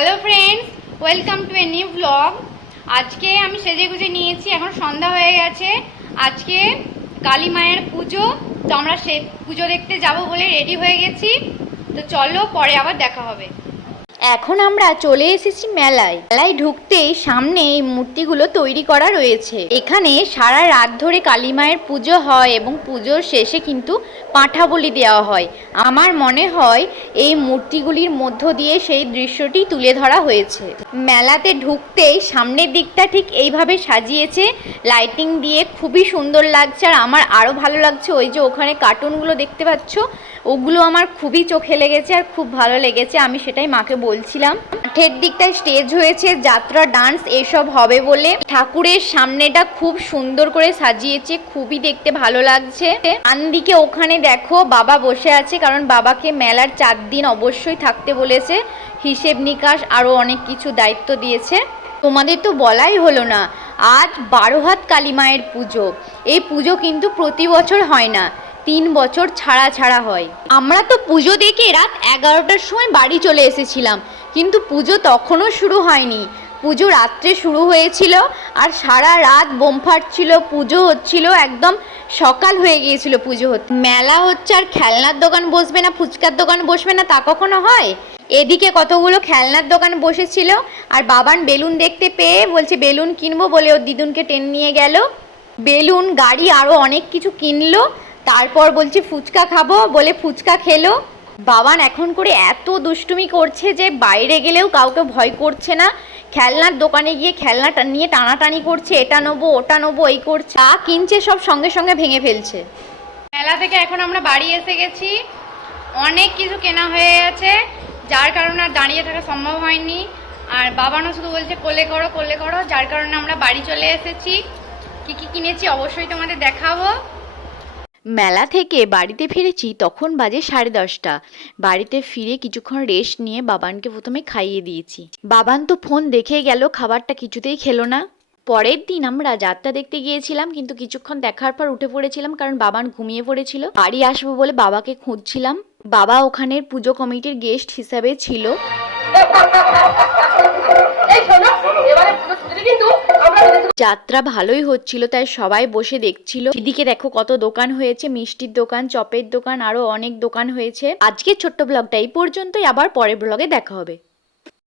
Hello friends welcome to a new blog আজকে আমি সেজে গুজে নিয়েছি, এখন সন্ধ্যা হয়ে গেছে। আজকে কালী মায়ের পুজো, তো আমরা সে পুজো দেখতে যাব বলে রেডি হয়ে গেছি। তো চলো পরে আবার দেখা হবে। এখন আমরা চলে এসেছি মেলায়। মেলায় ঢুকতেই সামনে এই মূর্তিগুলো তৈরি করা রয়েছে। এখানে সারা রাত ধরে কালী মায়ের পুজো হয় এবং পুজোর শেষে কিন্তু পাঁঠা বলি দেওয়া হয়। আমার মনে হয় এই মূর্তিগুলির মধ্য দিয়ে সেই দৃশ্যটি তুলে ধরা হয়েছে। মেলাতে ঢুকতেই সামনের দিকটা ঠিক এইভাবে সাজিয়েছে। লাইটিং দিয়ে খুবই সুন্দর লাগছে আর আমার আরও ভালো লাগছে ওই যে ওখানে কার্টুনগুলো দেখতে পাচ্ছ। ওগুলো আমার খুবই চোখে লেগেছে আর খুব ভালো লেগেছে, আমি সেটাই মাকে বলছিলাম। মাঠের দিকটায় স্টেজ হয়েছে, যাত্রা ডান্স এসব হবে বলে। ঠাকুরের সামনেটা খুব সুন্দর করে সাজিয়েছে, খুবই দেখতে ভালো লাগছে। ডান দিকে ওখানে দেখো, বাবা বসে আছে, কারণ বাবাকে মেলার চার দিন অবশ্যই থাকতে বলেছে। হিসেব নিকাশ আরও অনেক কিছু দায়িত্ব দিয়েছে। তোমাদের তো বলাই হলো না, আজ বারো হাত কালী মায়ের পুজো। এই পুজো কিন্তু প্রতি বছর হয় না। তিন বছর ছাড়া ছাড়া হয়। আমরা তো পুজো দেখে রাত এগারোটার সময় বাড়ি চলে এসেছিলাম, কিন্তু পুজো তখনও শুরু হয়নি। পুজো রাত্রে শুরু হয়েছিল আর সারা রাত বোম ফাটছিল, পুজো হচ্ছিল, একদম সকাল হয়ে গিয়েছিল পুজো হতে। মেলা হচ্ছে আর খেলনার দোকান বসবে না, ফুচকার দোকান বসবে না, তা কখনো হয়? এদিকে কতগুলো খেলনার দোকান বসেছিল আর বাবান বেলুন দেখতে পেয়ে বলছে, বেলুন কিনবো বলে ওর দিদুনকে টেন নিয়ে গেল। বেলুন, গাড়ি আরও অনেক কিছু কিনলো। তারপর বলছি, ফুচকা খাব? বলে ফুচকা খেলো। বাবান এখন করে এত দুষ্টুমি করছে যে বাইরে গেলেও কাউকে ভয় করছে না। খেলনার দোকানে গিয়ে খেলনাটা নিয়ে টানাটানি করছে, এটা নেব, ওটা নেব, এই করছে। যা কিনছে সব সঙ্গে সঙ্গে ভেঙে ফেলছে। মেলা থেকে এখন আমরা বাড়ি এসে গেছি। অনেক কিছু কেনা হয়ে গেছে, যার কারণে আর দাঁড়িয়ে থাকা সম্ভব হয়নি। আর বাবানও শুধু বলছে, কোলে করো কোলে করো। যার কারণে আমরা বাড়ি চলে এসেছি। কি কি কিনেছি অবশ্যই তোমাদের দেখাবো। মেলা থেকে বাড়িতে ফিরেছি, তখন বাজে সাড়ে দশটা। বাড়িতে ফিরে কিছুক্ষণ রেস্ট নিয়ে বাবানকে প্রথমে খাইয়ে দিয়েছি। বাবান তো ফোন দেখে গেল, খাবারটা কিছুতেই খেলো না। পরের দিন আমরা যাত্রা দেখতে গিয়েছিলাম, কিন্তু কিছুক্ষণ দেখার পর উঠে পড়েছিলাম কারণ বাবান ঘুমিয়ে পড়েছিল। বাড়ি আসব বলে বাবাকে খুঁজছিলাম। বাবা ওখানের পুজো কমিটির গেস্ট হিসাবে ছিল। যাত্রা ভালোই হচ্ছিল, তাই সবাই বসে দেখছিল। এদিকে দেখো কত দোকান হয়েছে, মিষ্টির দোকান, চপের দোকান, আরও অনেক দোকান হয়েছে। আজকের ছোট্ট ব্লগটা এই পর্যন্তই, আবার পরের ব্লগে দেখা হবে।